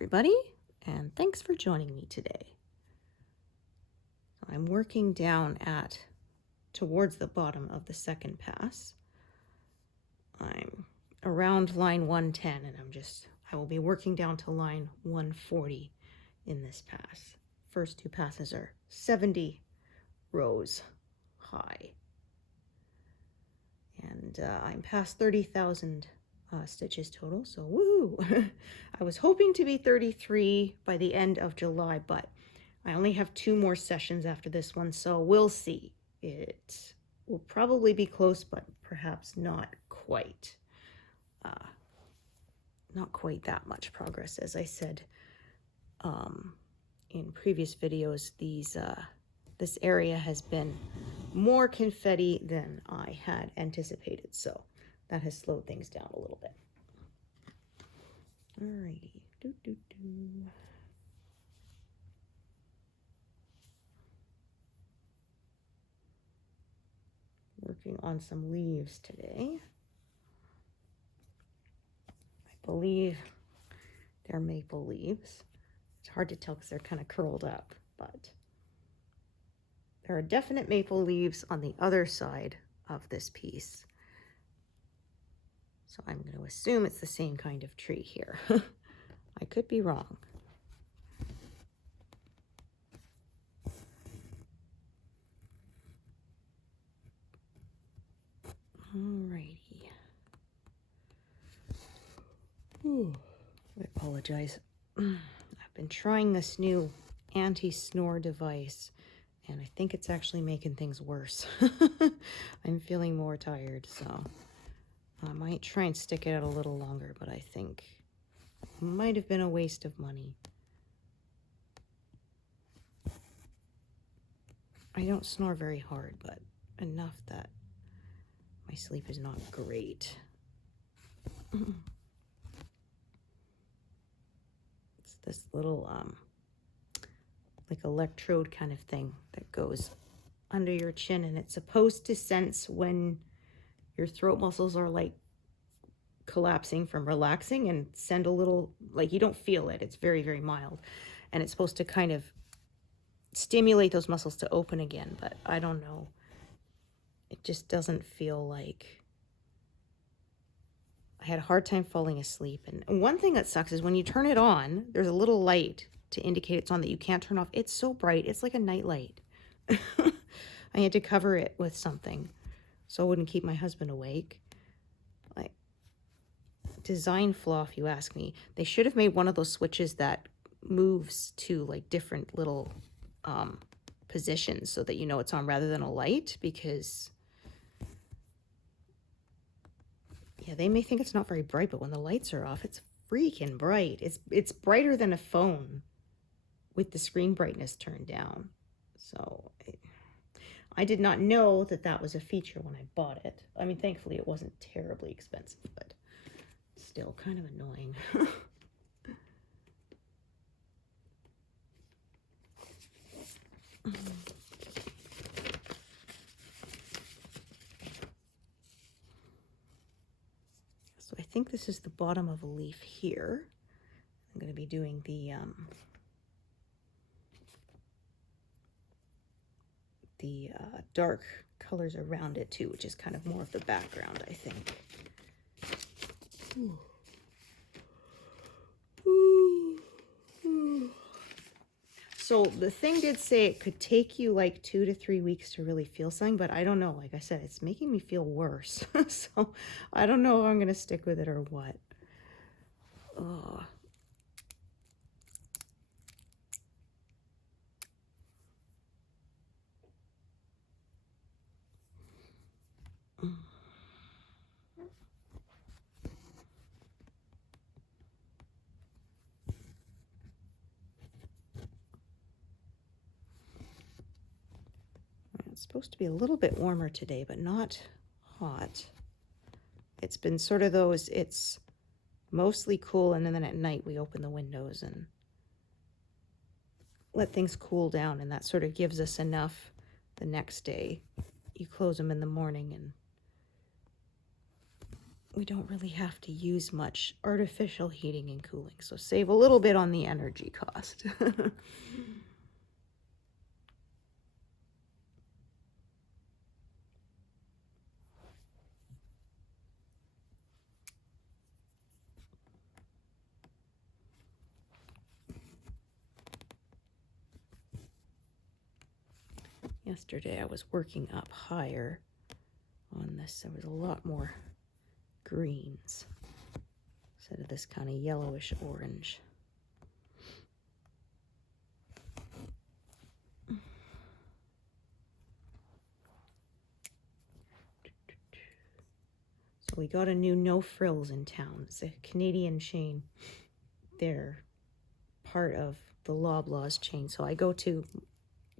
everybody, and thanks for joining me today. I'm working down towards the bottom of the second pass. I'm around line 110, and I will be working down to line 140 in this pass. First two passes are 70 rows high, and I'm past 30,000 stitches total, so woohoo! I was hoping to be 33 by the end of July, but I only have 2 more sessions after this one, so we'll see. It will probably be close, but perhaps not quite. Not quite that much progress. As I said in previous videos, this area has been more confetti than I had anticipated, so that has slowed things down a little bit. Alrighty. Working on some leaves today. I believe they're maple leaves. It's hard to tell because they're kind of curled up, but there are definite maple leaves on the other side of this piece. So I'm going to assume it's the same kind of tree here. I could be wrong. Alrighty. Ooh, I apologize. I've been trying this new anti-snore device, and I think it's actually making things worse. I'm feeling more tired, so I might try and stick it out a little longer, but I think it might have been a waste of money. I don't snore very hard, but enough that my sleep is not great. It's this little like electrode kind of thing that goes under your chin, and it's supposed to sense when your throat muscles are like collapsing from relaxing and send a little, like, you don't feel it. It's very, very mild. And it's supposed to kind of stimulate those muscles to open again. But I don't know. It just doesn't feel like. I had a hard time falling asleep. And one thing that sucks is when you turn it on, there's a little light to indicate it's on that you can't turn off. It's so bright. It's like a night light. I had to cover it with something so I wouldn't keep my husband awake. Like, design flaw, if you ask me. They should have made one of those switches that moves to like different little positions so that you know it's on rather than a light, because yeah, they may think it's not very bright, but when the lights are off, it's freaking bright. It's brighter than a phone with the screen brightness turned down. So I did not know that that was a feature when I bought it. I mean, thankfully it wasn't terribly expensive, but still kind of annoying. So I think this is the bottom of a leaf here. I'm going to be doing the dark colors around it too, which is kind of more of the background, I think. Ooh. So the thing did say it could take you like 2 to 3 weeks to really feel something, but I don't know. Like I said, it's making me feel worse. So I don't know if I'm going to stick with it or what. Oh. It's supposed to be a little bit warmer today, but not hot. It's been sort of those, it's mostly cool, and then at night we open the windows and let things cool down, and that sort of gives us enough the next day. You close them in the morning and we don't really have to use much artificial heating and cooling, so save a little bit on the energy cost. Yesterday I was working up higher on this. There was a lot more greens instead of this kind of yellowish orange. So we got a new No Frills in town. It's a Canadian chain. They're part of the Loblaws chain. So I go to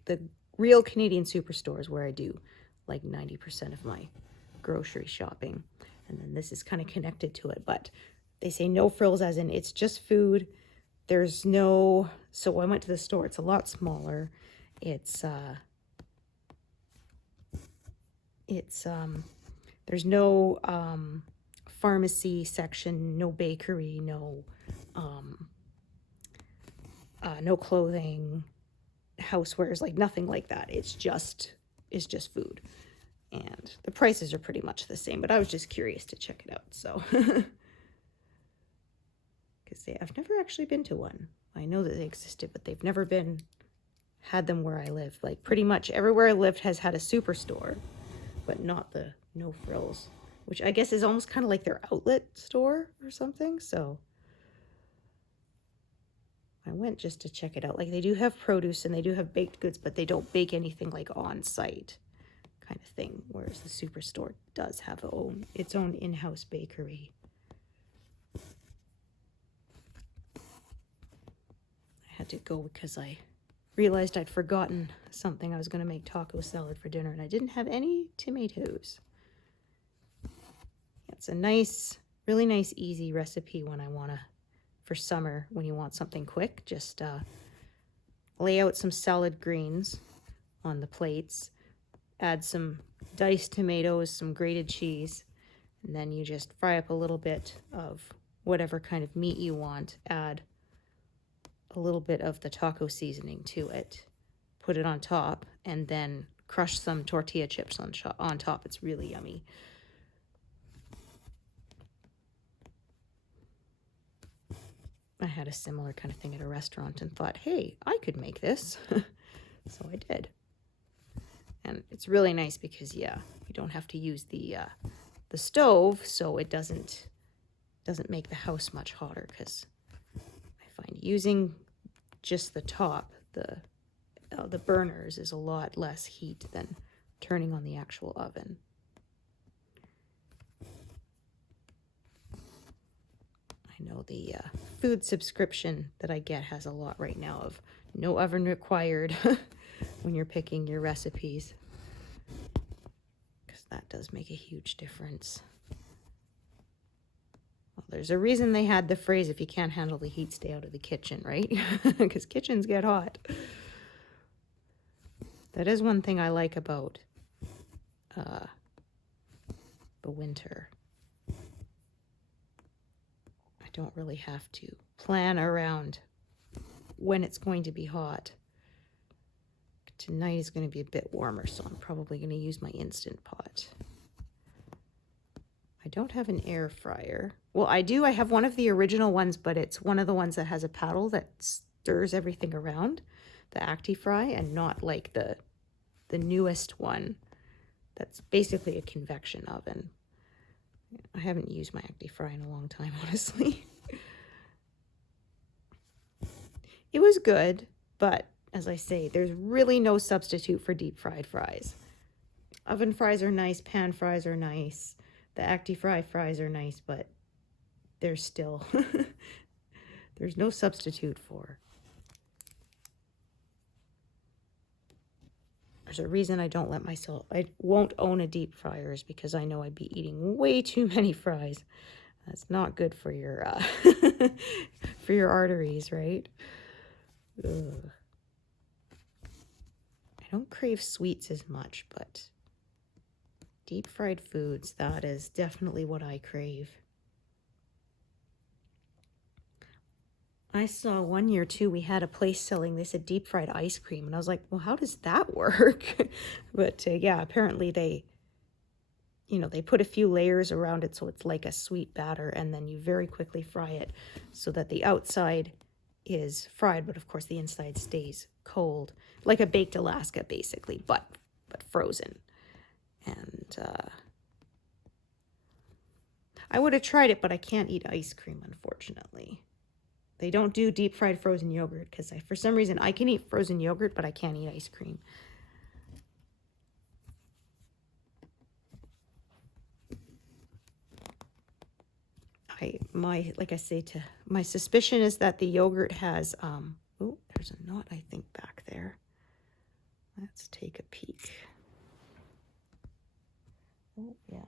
the real Canadian superstores where I do like 90% of my grocery shopping. And then this is kind of connected to it, but they say no frills as in it's just food. There's no, so I went to the store. It's a lot smaller. There's no pharmacy section, no bakery, no clothing, housewares, like nothing like that. It's just food, and the prices are pretty much the same, but I was just curious to check it out. So because I've never actually been to one. I know that they existed, but they've never had them where I live. Like pretty much everywhere I lived has had a superstore, but not the No Frills, which I guess is almost kind of like their outlet store or something. So I went just to check it out. Like they do have produce and they do have baked goods, but they don't bake anything like on site kind of thing. Whereas the superstore does have its own in-house bakery. I had to go because I realized I'd forgotten something. I was going to make taco salad for dinner and I didn't have any tomatoes. It's a nice, really nice, easy recipe when I want to, for summer, when you want something quick. Just lay out some salad greens on the plates, add some diced tomatoes, some grated cheese, and then you just fry up a little bit of whatever kind of meat you want, add a little bit of the taco seasoning to it, put it on top, and then crush some tortilla chips on top. It's really yummy. I had a similar kind of thing at a restaurant and thought, hey, I could make this. So I did. And it's really nice because, yeah, you don't have to use the stove, so it doesn't make the house much hotter, because I find using just the top, the burners, is a lot less heat than turning on the actual oven. I know the food subscription that I get has a lot right now of no oven required when you're picking your recipes, because that does make a huge difference. Well, there's a reason they had the phrase, if you can't handle the heat, stay out of the kitchen, right? Because kitchens get hot. That is one thing I like about the winter. I don't really have to plan around when it's going to be hot. Tonight is going to be a bit warmer, so I'm probably going to use my Instant Pot. I don't have an air fryer. Well, I do. I have one of the original ones, but it's one of the ones that has a paddle that stirs everything around, the ActiFry, and not like the newest one that's basically a convection oven. I haven't used my ActiFry in a long time, honestly. It was good, but as I say, there's really no substitute for deep fried fries. Oven fries are nice, pan fries are nice, the ActiFry fries are nice, but there's still, there's no substitute for. There's a reason I won't own a deep fryer, is because I know I'd be eating way too many fries. That's not good for your, for your arteries, right? Ugh. I don't crave sweets as much, but Deep fried foods, that is definitely what I crave. I saw one year too, we had a place selling, they said deep fried ice cream. And I was like, well, how does that work? But yeah, apparently they, they put a few layers around it so it's like a sweet batter. And then you very quickly fry it so that the outside is fried, but of course the inside stays cold. Like a baked Alaska, basically, but frozen. And I would have tried it, but I can't eat ice cream, unfortunately. They don't do deep fried frozen yogurt because for some reason I can eat frozen yogurt, but I can't eat ice cream. Like I say, my suspicion is that the yogurt has, oh, there's a knot, I think, back there. Let's take a peek. Oh, yeah.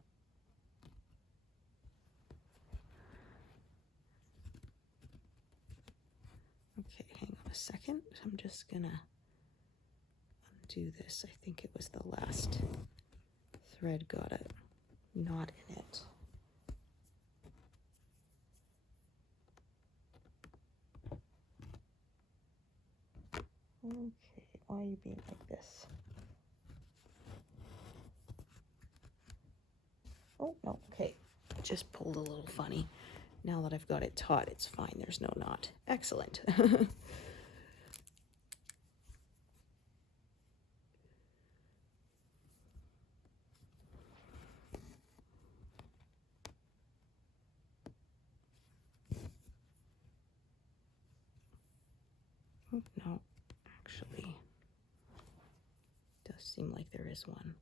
Okay, hang on a second. I'm just gonna undo this. I think it was the last thread got a knot in it. Okay, why are you being like this? Oh, no, okay. Just pulled a little funny. Now that I've got it taut, it's fine. There's no knot. Excellent. Oh, no, actually, does seem like there is one.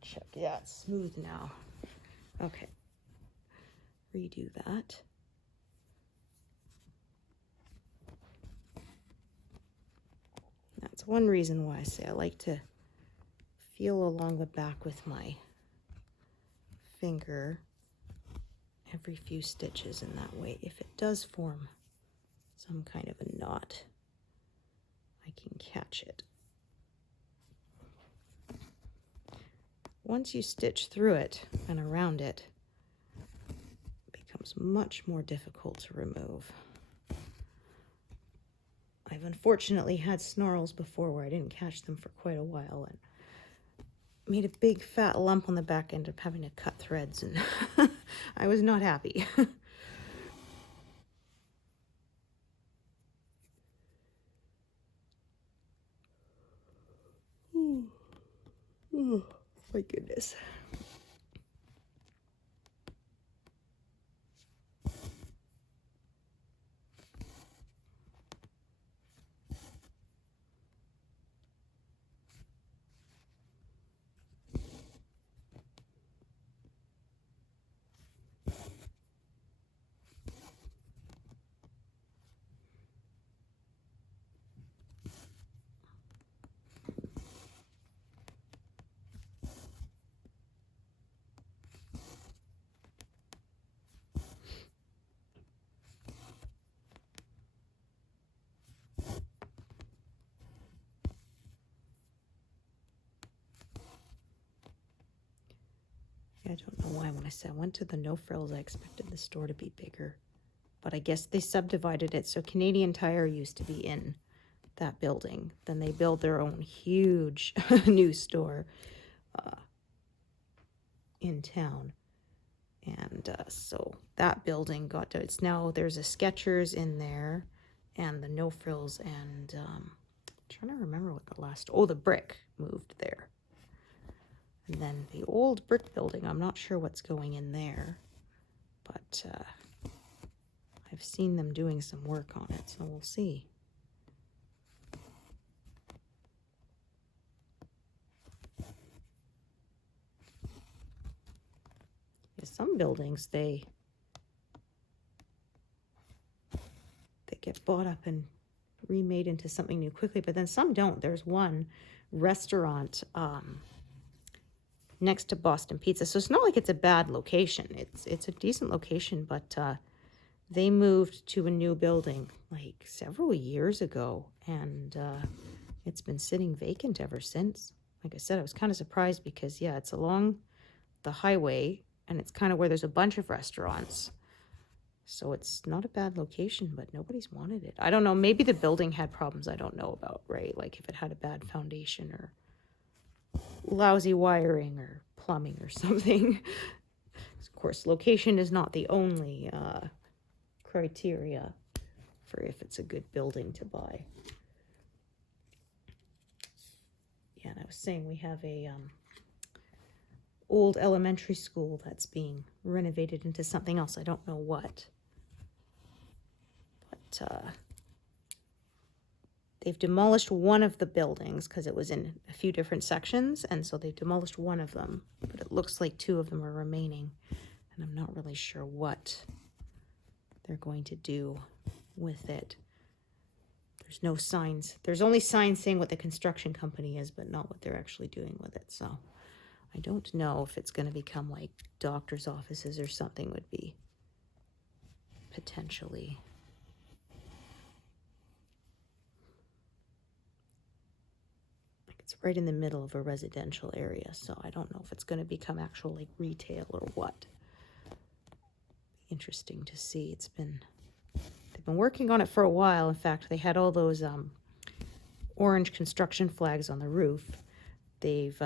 Check. Yeah, it's smooth now. Okay. Redo that. That's one reason why I say I like to feel along the back with my finger every few stitches, in that way, if it does form some kind of a knot, I can catch it. Once you stitch through it and around it, it becomes much more difficult to remove. I've unfortunately had snarls before where I didn't catch them for quite a while and made a big fat lump on the back end of having to cut threads, and I was not happy. Oh, my goodness. I don't know why when I said I went to the No Frills, I expected the store to be bigger. But I guess they subdivided it. So Canadian Tire used to be in that building. Then they built their own huge new store in town. And so that building got to, it's now, there's a Skechers in there and the No Frills, and I'm trying to remember what the last, oh, the Brick moved there. And then the old brick building, I'm not sure what's going in there, but I've seen them doing some work on it, so we'll see. Yeah, some buildings, they get bought up and remade into something new quickly, but then some don't. There's one restaurant next to Boston Pizza, so it's not like it's a bad location. It's a decent location, but they moved to a new building like several years ago, and it's been sitting vacant ever since. Like I said, I was kind of surprised because, yeah, it's along the highway, and it's kind of where there's a bunch of restaurants. So it's not a bad location, but nobody's wanted it. I don't know. Maybe the building had problems I don't know about, right? Like if it had a bad foundation or lousy wiring or plumbing or something. Of course, location is not the only criteria for if it's a good building to buy. Yeah, and I was saying we have a old elementary school that's being renovated into something else. I don't know what. But they've demolished one of the buildings because it was in a few different sections, and so they demolished one of them. But it looks like two of them are remaining, and I'm not really sure what they're going to do with it. There's no signs. There's only signs saying what the construction company is, but not what they're actually doing with it. So I don't know if it's going to become like doctor's offices or something would be potentially. Like it's right in the middle of a residential area, so I don't know if it's going to become actual like retail or what. Interesting to see. They've been working on it for a while. In fact, they had all those orange construction flags on the roof. They've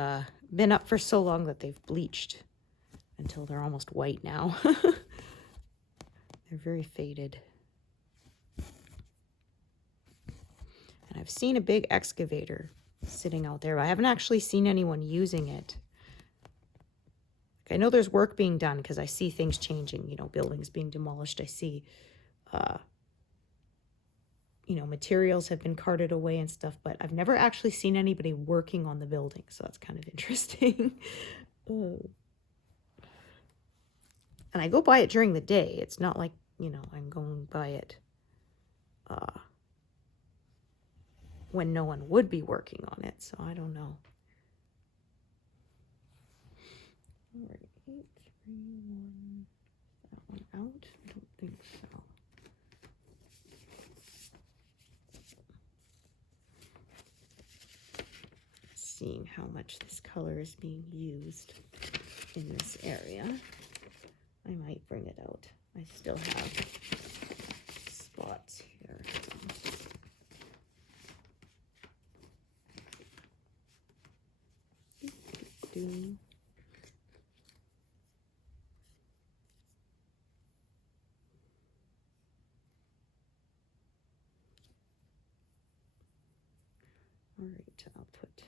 been up for so long that they've bleached until they're almost white now. They're very faded. And I've seen a big excavator sitting out there. I haven't actually seen anyone using it. I know there's work being done because I see things changing, you know, buildings being demolished. I see, you know, materials have been carted away and stuff, but I've never actually seen anybody working on the building, so that's kind of interesting. And I go by it during the day. It's not like, you know, I'm going by it when no one would be working on it, so I don't know. All right, 8, 3, 1. Is that one out? I don't think so. Seeing how much this color is being used in this area, I might bring it out. I still have spots here. All right, I'll put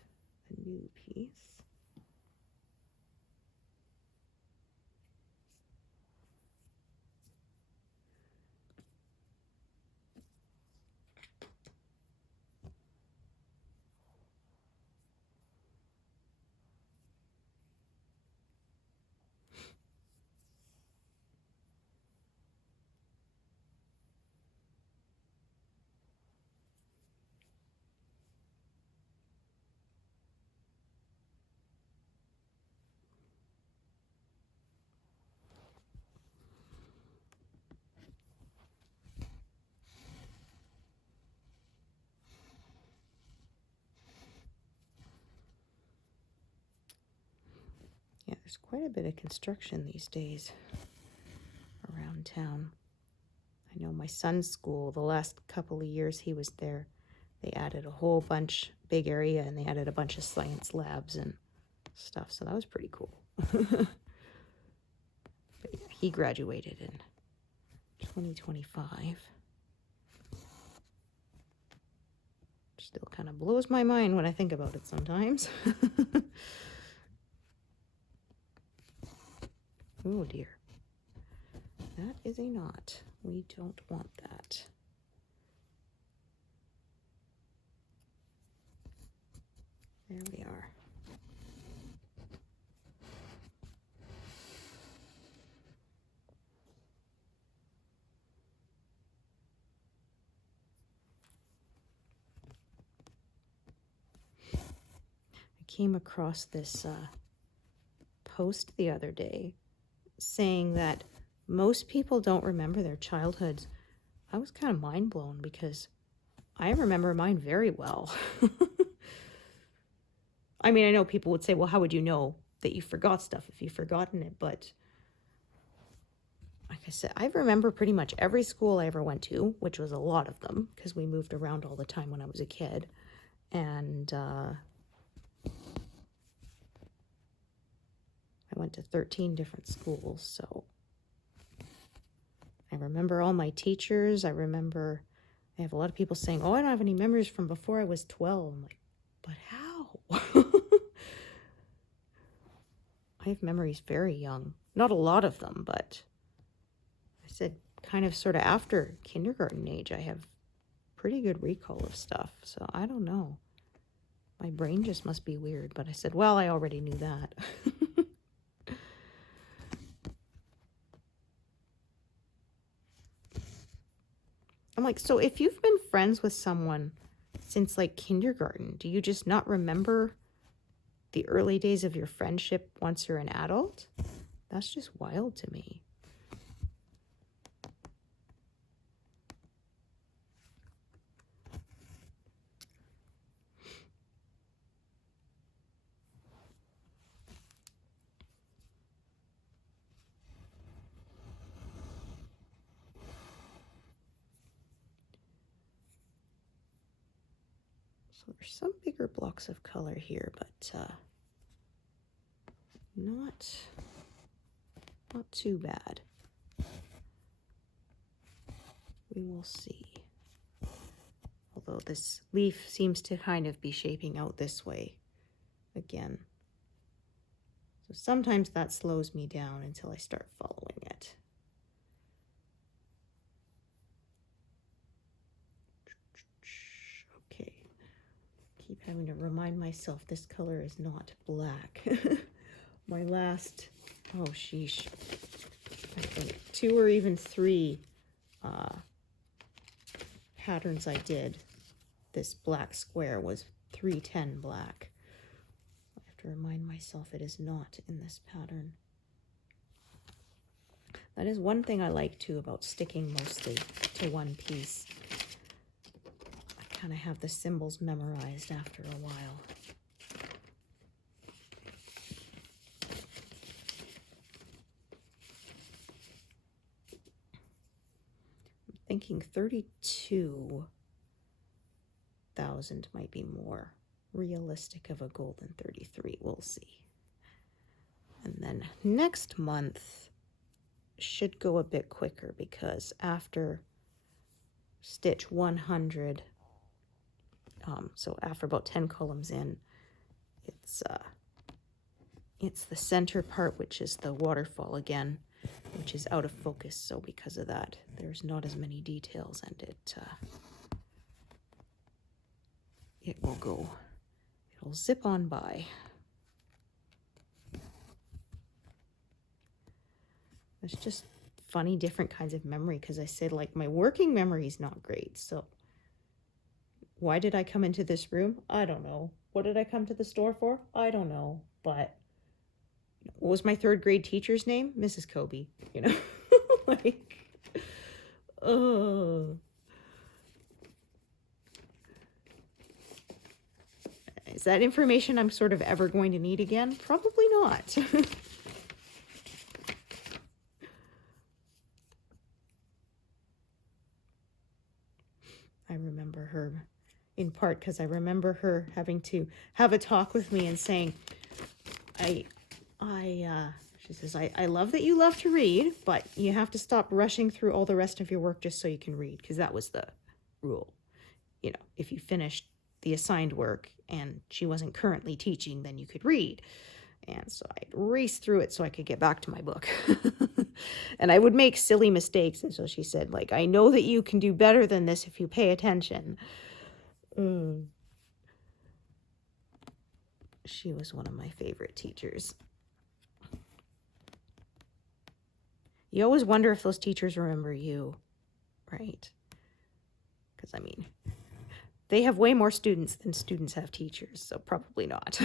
a new piece. Yeah, there's quite a bit of construction these days around town. I know my son's school, the last couple of years he was there, they added a whole bunch, big area, and they added a bunch of science labs and stuff, so that was pretty cool. But yeah, he graduated in 2025. Still kind of blows my mind when I think about it sometimes. Oh dear. That is a knot. We don't want that. There we are. came across this post the other day saying that most people don't remember their childhoods. I was kind of mind blown because I remember mine very well. I mean, I know people would say, well, how would you know that you forgot stuff if you've forgotten it? But like I said, I remember pretty much every school I ever went to, which was a lot of them because we moved around all the time when I was a kid. And I went to 13 different schools, so I remember all my teachers. I have a lot of people saying, oh, I don't have any memories from before I was 12. I'm like, but how? I have memories very young. Not a lot of them, but I said kind of sort of after kindergarten age, I have pretty good recall of stuff. So I don't know. My brain just must be weird. But I said, well, I already knew that. I'm like, so if you've been friends with someone since like kindergarten, do you just not remember the early days of your friendship once you're an adult? That's just wild to me. So there's some bigger blocks of color here, but not too bad. We will see. Although this leaf seems to kind of be shaping out this way again. So sometimes that slows me down until I start following it. Okay. Keep having to remind myself this color is not black. My last, oh sheesh, I think 2 or even 3 patterns I did, this black square was 310 black. I have to remind myself it is not in this pattern. That is one thing I like too about sticking mostly to one piece. I kind of have the symbols memorized after a while. Thinking 32,000 might be more realistic of a goal than 33. We'll see. And then next month should go a bit quicker because after stitch 100, so after about 10 columns in, it's the center part, which is the waterfall again, which is out of focus, so because of that there's not as many details, and it'll zip on by. It's just funny different kinds of memory, because I said like my working memory is not great, so why did I come into this room? I don't know. What did I come to the store for? I don't know. But what was my 3rd grade teacher's name? Mrs. Kobe, you know. Like, oh. Is that information I'm sort of ever going to need again? Probably not. I remember her in part because I remember her having to have a talk with me and saying, she says, I love that you love to read, but you have to stop rushing through all the rest of your work just so you can read, because that was the rule. You know, if you finished the assigned work and she wasn't currently teaching, then you could read. And so I'd race through it so I could get back to my book. And I would make silly mistakes. And so she said, like, I know that you can do better than this if you pay attention. She was one of my favorite teachers. You always wonder if those teachers remember you, right? Because, I mean, They have way more students than students have teachers, so probably not.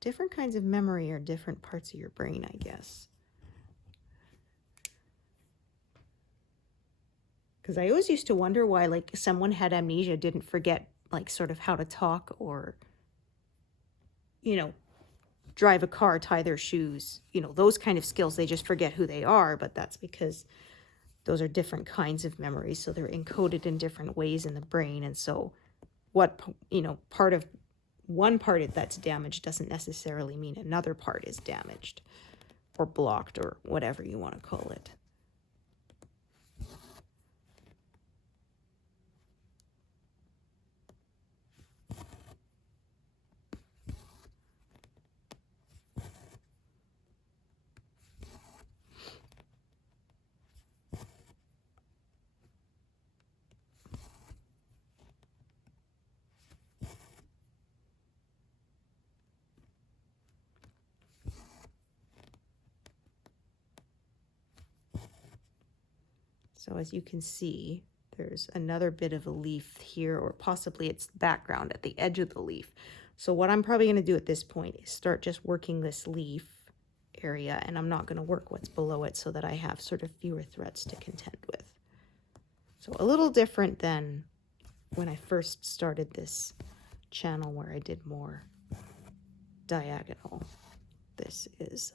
Different kinds of memory are different parts of your brain, I guess. Because I always used to wonder why, like, someone had amnesia, didn't forget, like, sort of how to talk or, you know, drive a car, tie their shoes, you know, those kind of skills. They just forget who they are, but that's because those are different kinds of memories. So they're encoded in different ways in the brain. And so what, you know, part of one part that's damaged doesn't necessarily mean another part is damaged or blocked or whatever you want to call it. So as you can see, there's another bit of a leaf here, or possibly it's background at the edge of the leaf. So what I'm probably going to do at this point is start just working this leaf area, and I'm not going to work what's below it so that I have sort of fewer threads to contend with. So a little different than when I first started this channel where I did more diagonal. This is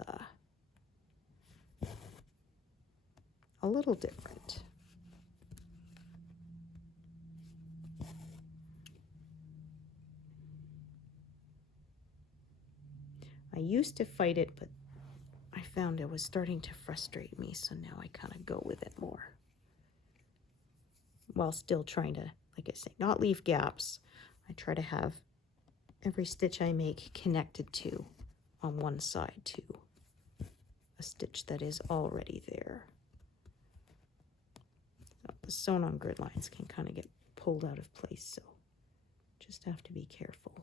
a little different. I used to fight it, but I found it was starting to frustrate me, so now I kind of go with it more. While still trying to, like I say, not leave gaps. I try to have every stitch I make connected to on one side to a stitch that is already there. So the sewn on grid lines can kind of get pulled out of place, so just have to be careful.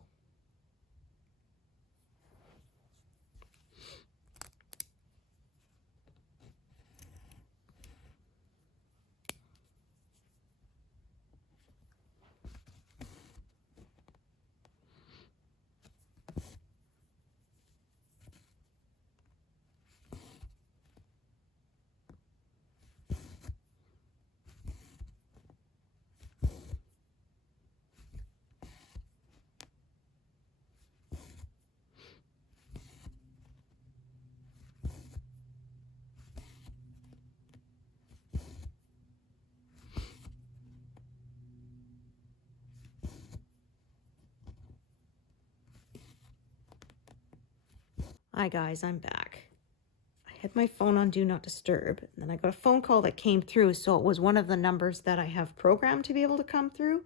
Hi guys, I'm back. I had my phone on Do Not Disturb, and then I got a phone call that came through, so it was one of the numbers that I have programmed to be able to come through.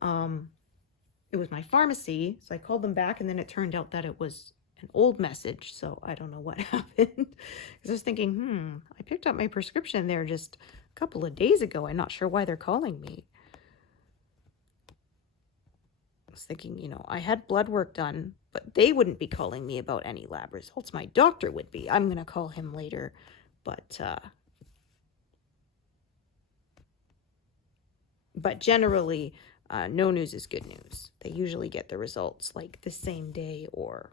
It was my pharmacy, so I called them back, and then it turned out that it was an old message, so I don't know what happened. Because I was thinking, I picked up my prescription there just a couple of days ago. I'm not sure why they're calling me. I was thinking, you know, I had blood work done, but they wouldn't be calling me about any lab results. My doctor would be. I'm going to call him later, but generally, no news is good news. They usually get the results like the same day or,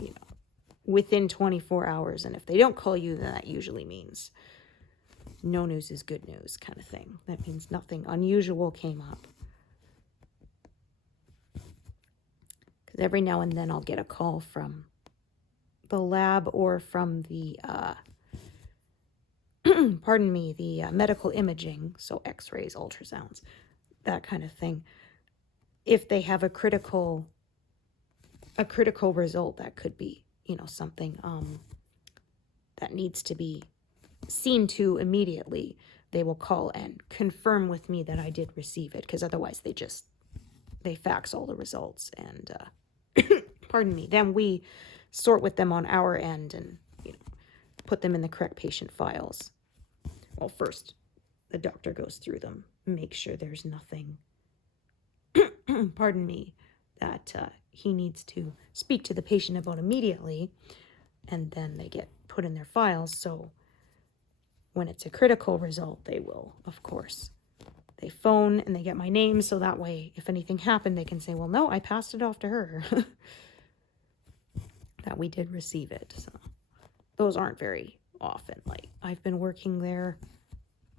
you know, within 24 hours. And if they don't call you, then that usually means no news is good news kind of thing. That means nothing unusual came up. Because every now and then I'll get a call from the lab or from the, pardon me, the medical imaging, so x-rays, ultrasounds, that kind of thing. If they have a critical result, that could be, you know, something that needs to be seen to immediately, they will call and confirm with me that I did receive it, because otherwise they fax all the results and pardon me, then we sort with them on our end and, you know, put them in the correct patient files. Well, first the doctor goes through them, make sure there's nothing pardon me, that he needs to speak to the patient about immediately, and then they get put in their files. So when it's a critical result, they will, of course, they phone and they get my name, so that way if anything happened, they can say, well, no, I passed it off to her. That we did receive it. So those aren't very often. Like, I've been working there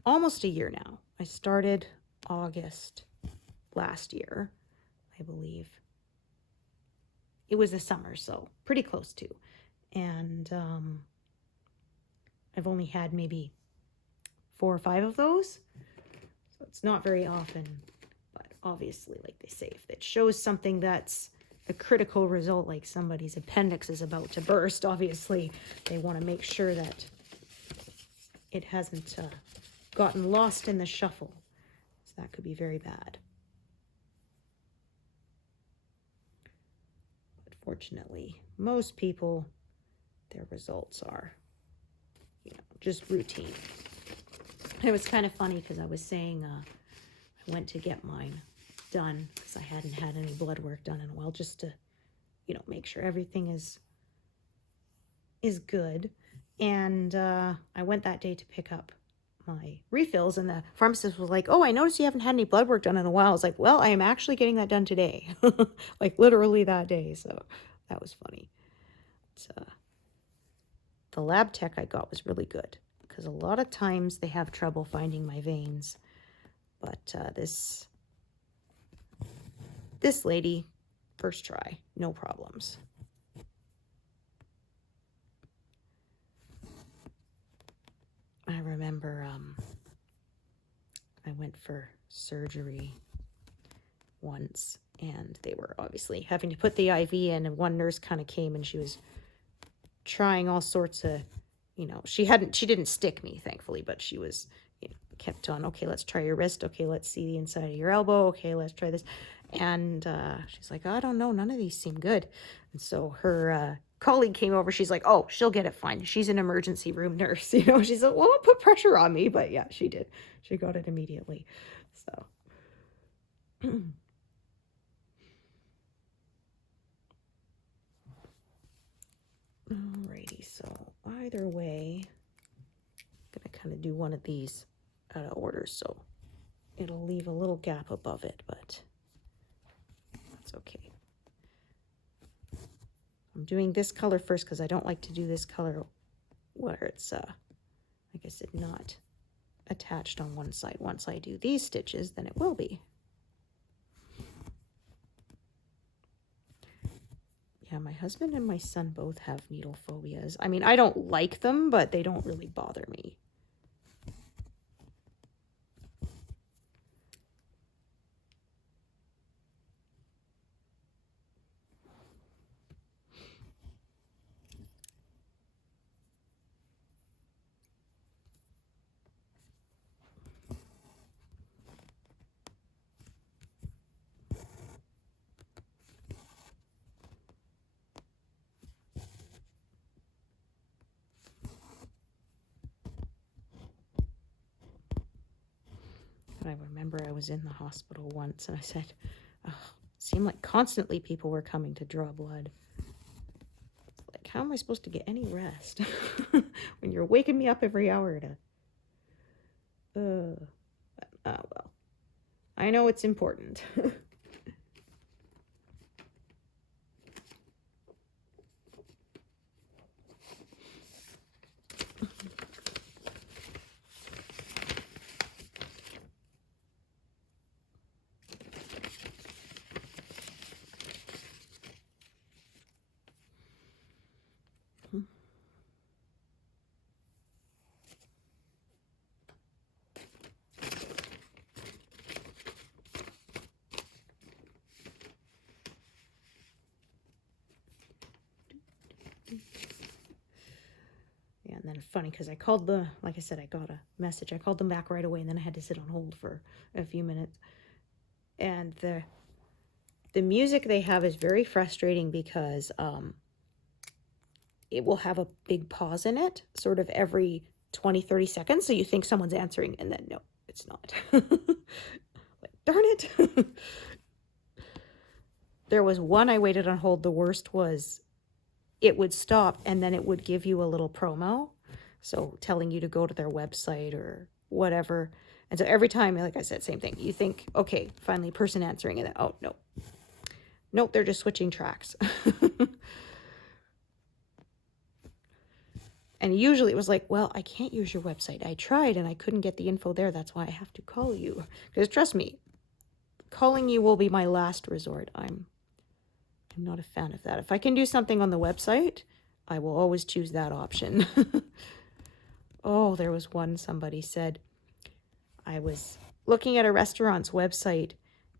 almost a year now. I started August last year, I believe. It was the summer, so pretty close to. And I've only had maybe 4 or 5 of those. So it's not very often. But obviously, like they say, if it shows something that's a critical result, like somebody's appendix is about to burst, obviously they want to make sure that it hasn't gotten lost in the shuffle. So that could be very bad. But fortunately, most people, their results are, just routine. And it was kind of funny because I was saying I went to get mine done because I hadn't had any blood work done in a while, just to, make sure everything is good. And I went that day to pick up my refills, and the pharmacist was like, oh, I noticed you haven't had any blood work done in a while. I was like, well, I am actually getting that done today. Like literally that day. So that was funny. The lab tech I got was really good because a lot of times they have trouble finding my veins. But this lady, first try, no problems. I remember I went for surgery once, and they were obviously having to put the IV in, and one nurse kind of came and she was trying all sorts of, she didn't stick me, thankfully, but she was, kept on, okay, let's try your wrist. Okay, let's see the inside of your elbow. Okay, let's try this. And she's like, I don't know, none of these seem good. And so her colleague came over. She's like, oh, she'll get it fine. She's an emergency room nurse. She's like, well, don't put pressure on me. But yeah, she did. She got it immediately. So. Alrighty, so either way, I'm going to kind of do one of these out of order, so it'll leave a little gap above it, but that's okay. I'm doing this color first because I don't like to do this color where it's, like I said, not attached on one side. Once I do these stitches, then it will be. Yeah, my husband and my son both have needle phobias. I mean, I don't like them, but they don't really bother me. I remember I was in the hospital once and I said, oh, it seemed like constantly people were coming to draw blood. Like, how am I supposed to get any rest when you're waking me up every hour to... well, I know it's important. Yeah, and then funny because I called like I said, I got a message. I called them back right away, and then I had to sit on hold for a few minutes. And the music they have is very frustrating because it will have a big pause in it, sort of every 20-30 seconds. So you think someone's answering, and then no, it's not. Like, darn it. There was one I waited on hold. The worst was it would stop and then it would give you a little promo. So telling you to go to their website or whatever. And so every time, like I said, same thing. You think, okay, finally person answering, and then, oh, no. Nope, they're just switching tracks. And usually it was like, well, I can't use your website. I tried and I couldn't get the info there. That's why I have to call you. Because trust me, calling you will be my last resort. I'm not a fan of that. If I can do something on the website, I will always choose that option. Oh, there was one somebody said, I was looking at a restaurant's website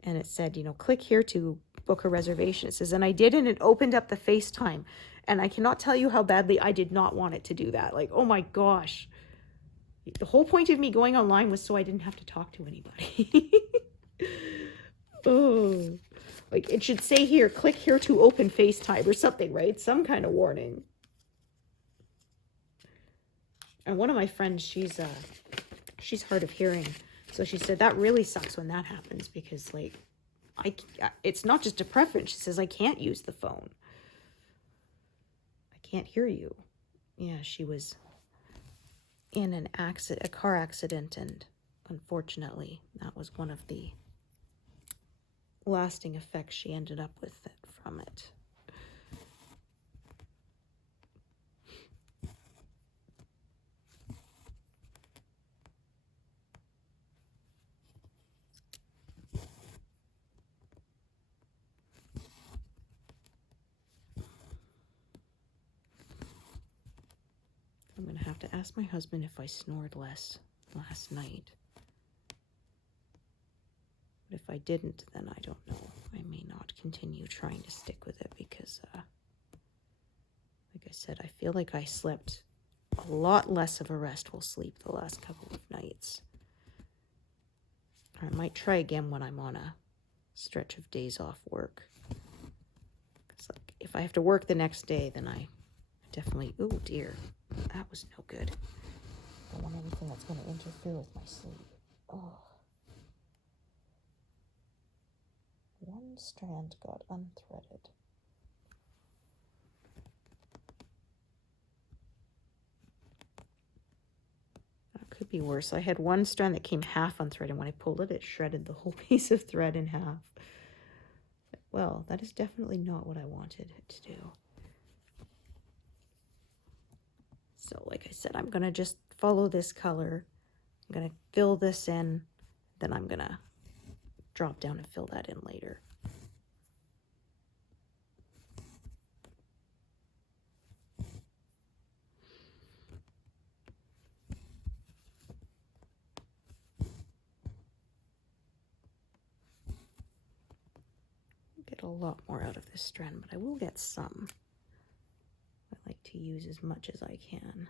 and it said, you know, click here to book a reservation. It says, and I did, and it opened up the FaceTime. And I cannot tell you how badly I did not want it to do that. Like, oh my gosh. The whole point of me going online was so I didn't have to talk to anybody. Oh, like it should say here, click here to open FaceTime or something, right? Some kind of warning. And one of my friends, she's hard of hearing. So she said that really sucks when that happens because like, it's not just a preference. She says, I can't use the phone. I can't hear you. Yeah, she was in a car accident, and unfortunately, that was one of the lasting effects she ended up with from it. I'm going to have to ask my husband if I snored less last night. But if I didn't, then I don't know. I may not continue trying to stick with it because, like I said, I feel like I slept a lot less of a restful sleep the last couple of nights. I might try again when I'm on a stretch of days off work. It's like if I have to work the next day, then I definitely, oh dear, that was no good. I don't want anything that's going to interfere with my sleep. Oh. One strand got unthreaded. That could be worse. I had one strand that came half unthreaded. When I pulled it, it shredded the whole piece of thread in half. Well, that is definitely not what I wanted it to do. So like I said, I'm going to just follow this color. I'm going to fill this in. Then I'm going to drop down and fill that in later. Get a lot more out of this strand, but I will get some. I like to use as much as I can.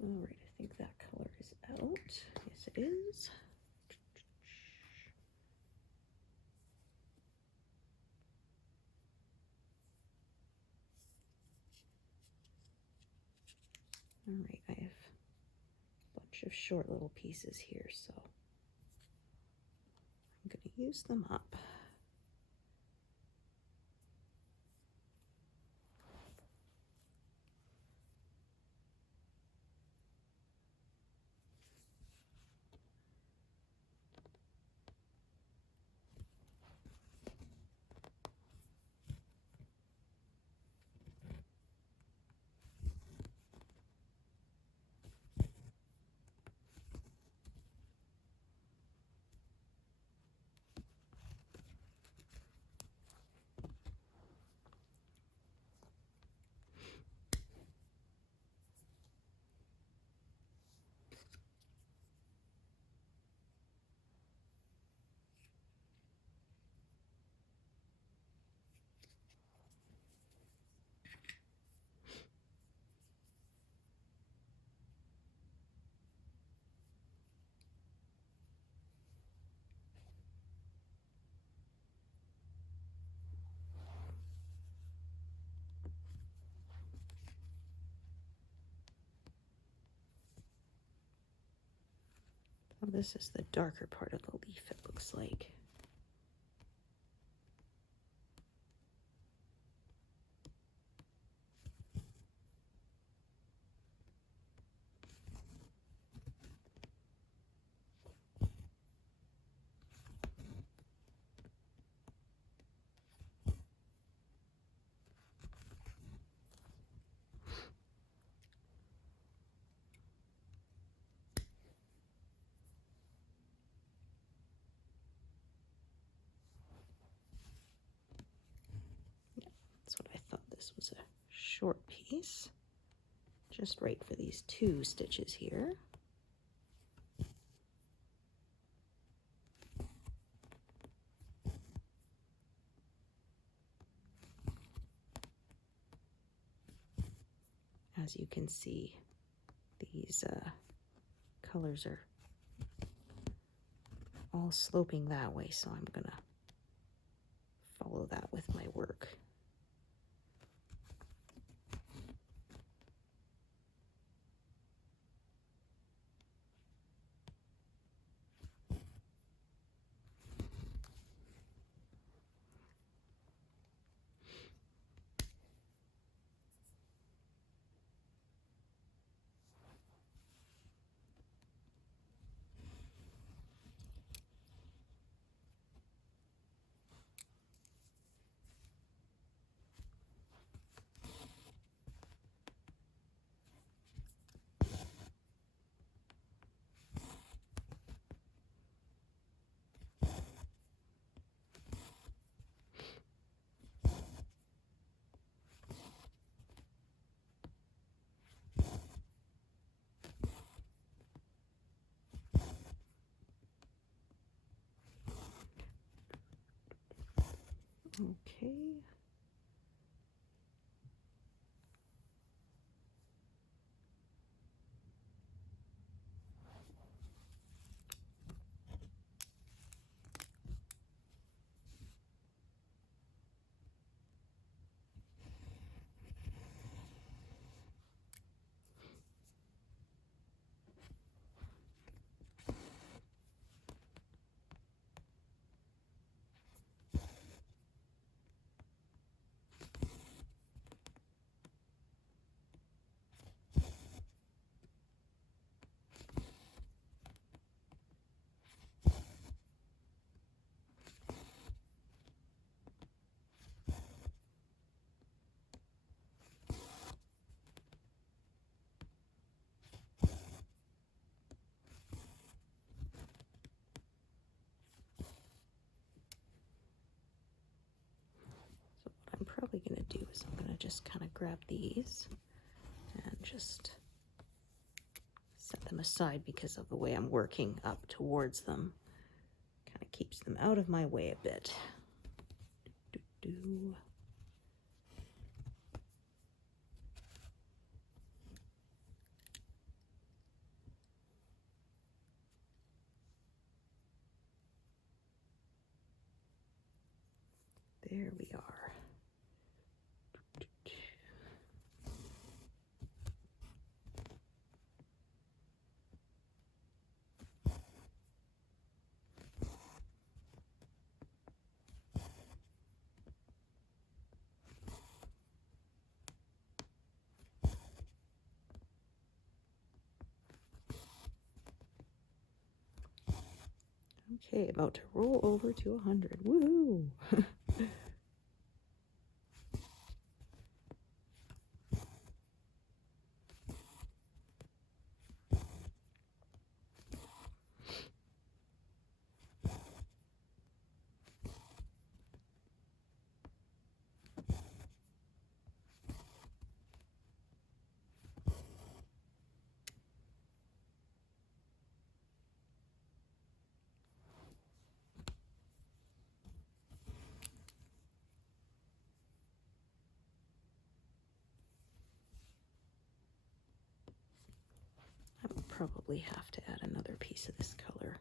All right, I think that color is out. Yes, it is. All right, I have a bunch of short little pieces here, so I'm going to use them up. This is the darker part of the leaf, it looks like. That's what I thought. This was a short piece, just right for these 2 stitches here. As you can see, these colors are all sloping that way, so I'm gonna follow that with my work. Okay. I'm probably going to do is I'm going to just kind of grab these and just set them aside because of the way I'm working up towards them. Kind of keeps them out of my way a bit. There we are. Okay, about to roll over to 100. Woohoo! Probably have to add another piece of this color.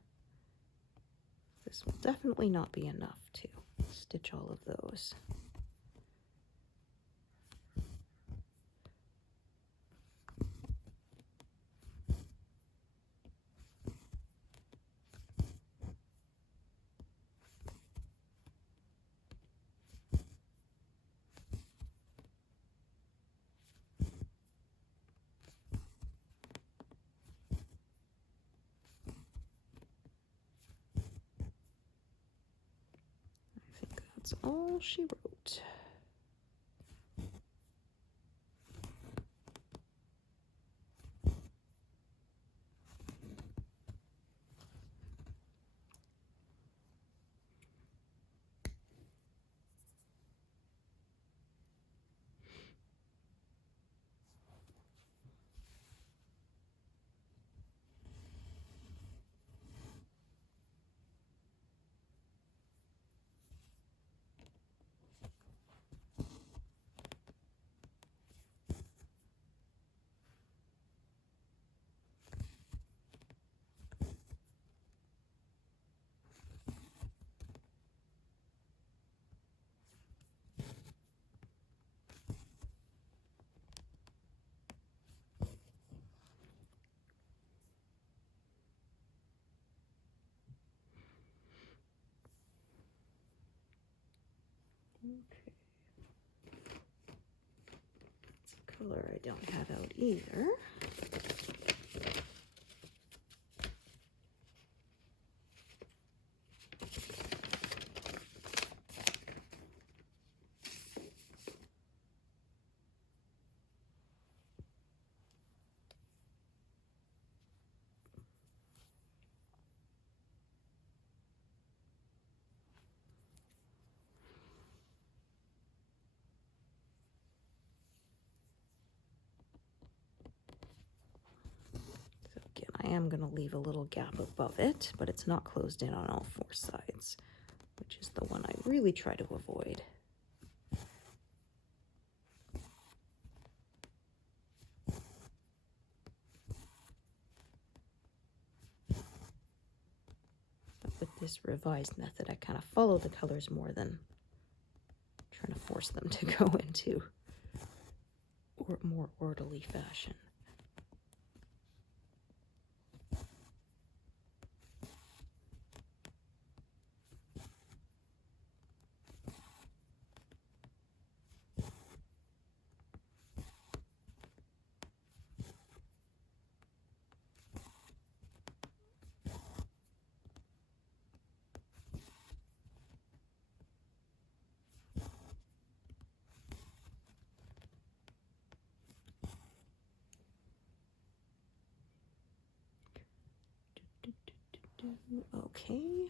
This will definitely not be enough to stitch all of those. That's all she wrote. Okay. It's a color I don't have out either. I am going to leave a little gap above it, but it's not closed in on all four sides, which is the one I really try to avoid. But with this revised method, I kind of follow the colors more than trying to force them to go into a more orderly fashion. Okay.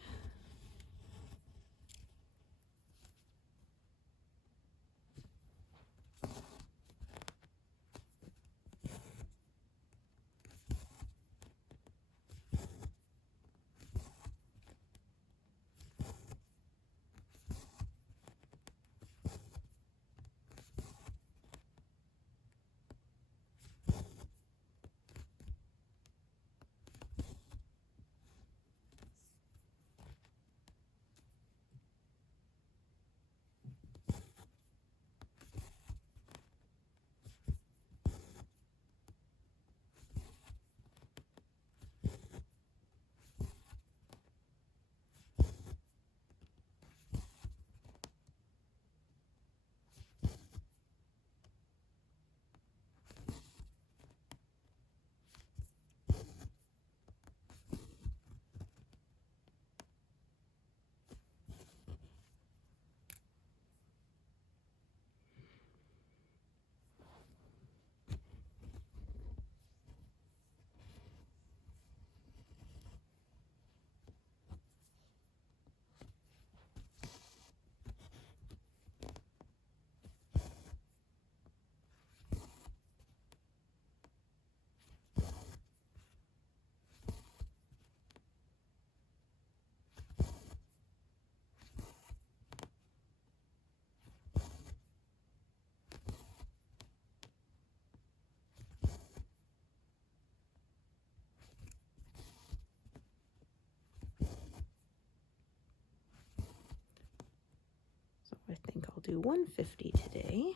I think I'll do 150 today.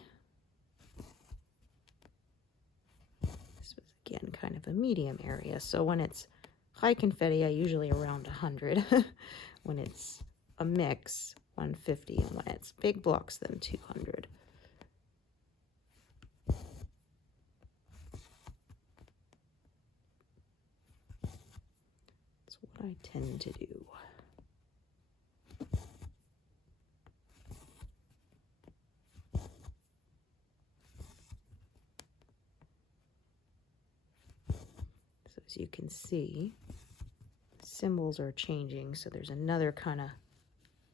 This was again kind of a medium area, so when it's high confetti I usually around 100. When it's a mix, 150, and when it's big blocks then 200. That's what I tend to do. you can see, symbols are changing, so there's another kind of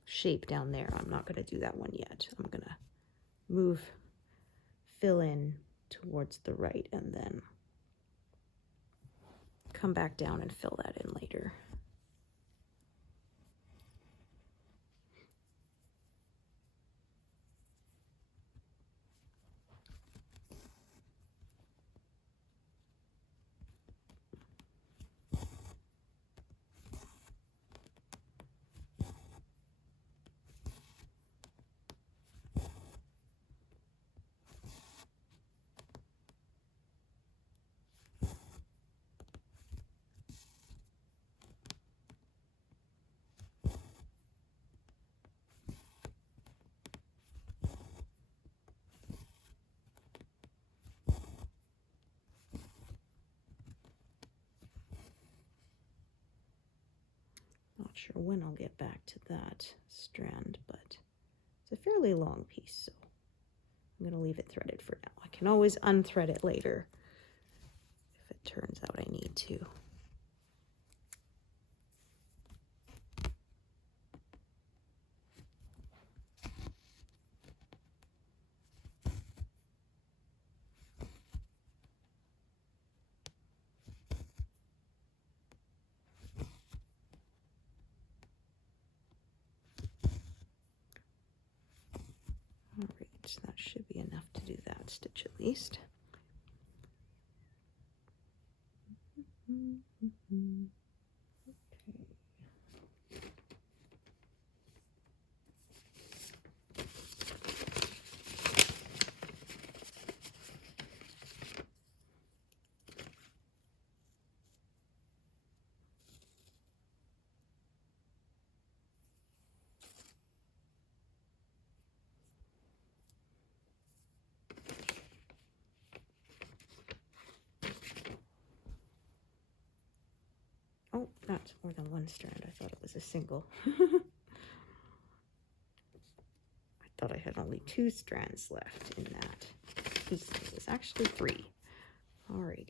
shape down there. I'm not going to do that one yet. I'm going to fill in towards the right and then come back down and fill that in later. Not sure when I'll get back to that strand, but it's a fairly long piece, so I'm going to leave it threaded for now. I can always unthread it later if it turns out I need to. All right, that should be enough to do that stitch at least. Okay. Oh, that's more than one strand. I thought it was a single. I thought I had only 2 strands left in that piece. It was actually 3. Alrighty.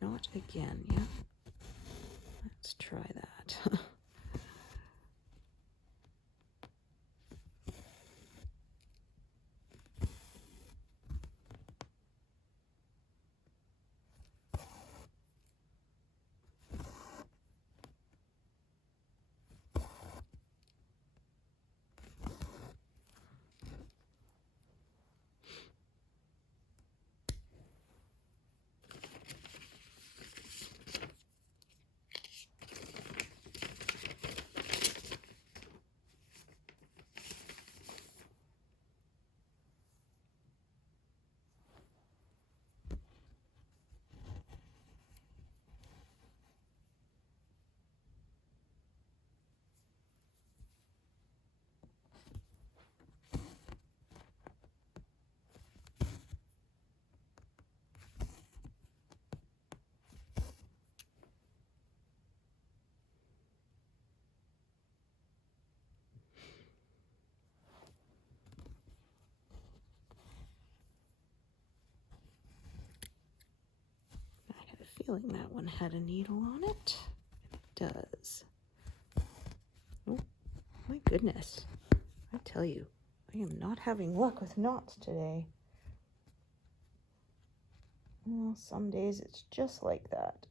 Not again, yeah. Let's try that. Feeling that one had a needle on it. It does. Oh my goodness. I tell you, I am not having luck with knots today. Well, some days it's just like that.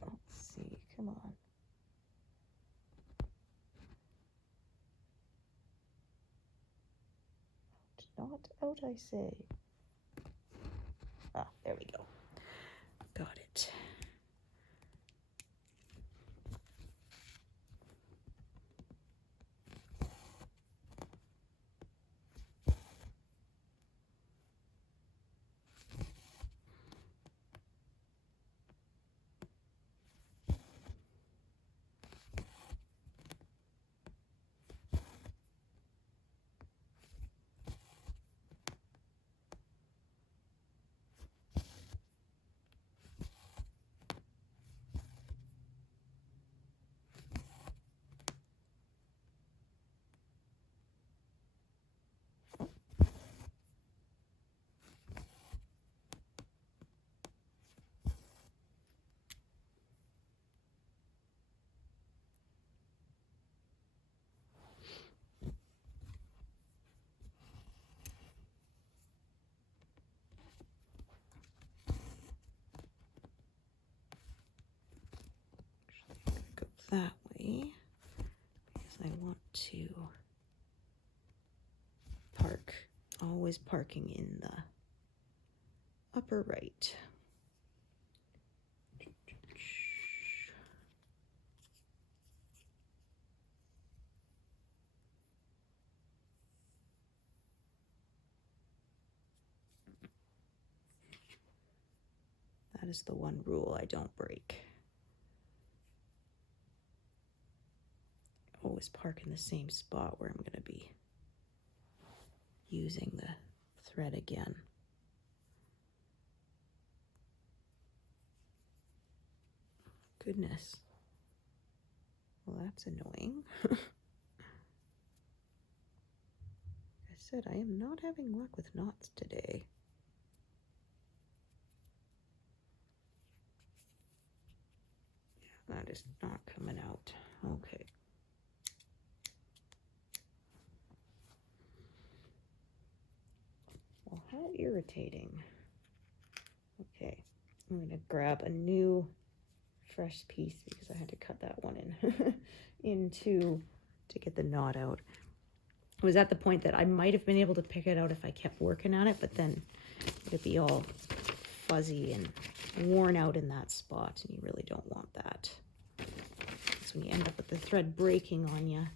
Let's see, come on. Not out, I say. Ah, there we go. that way because I want to park, always parking in the upper right. That is the one rule I don't break. Always park in the same spot where I'm going to be using the thread again. Goodness. Well, that's annoying. Like I said, I am not having luck with knots today. Yeah, that is not coming out. Okay. Well, how irritating. Okay, I'm going to grab a new fresh piece because I had to cut that one in to get the knot out. It was at the point that I might have been able to pick it out if I kept working on it, but then it'd be all fuzzy and worn out in that spot, and you really don't want that. That's when you end up with the thread breaking on you.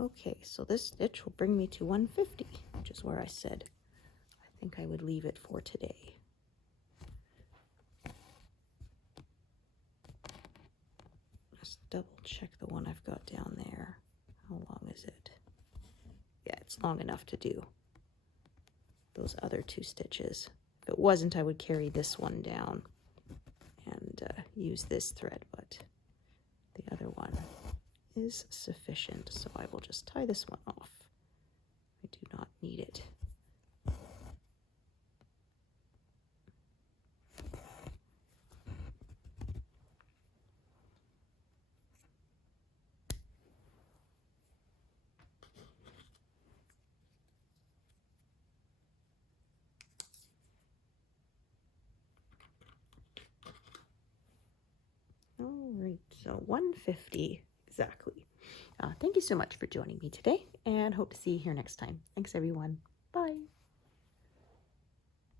Okay, so this stitch will bring me to 150, which is where I said I think I would leave it for today. Just double check the one I've got down there. How long is it? Yeah, it's long enough to do those other 2 stitches. If it wasn't, I would carry this one down and use this thread, but the other one is sufficient, so I will just tie this one off. I do not need it. All right, so 150 exactly. Thank you so much for joining me today, and hope to see you here next time. Thanks, everyone.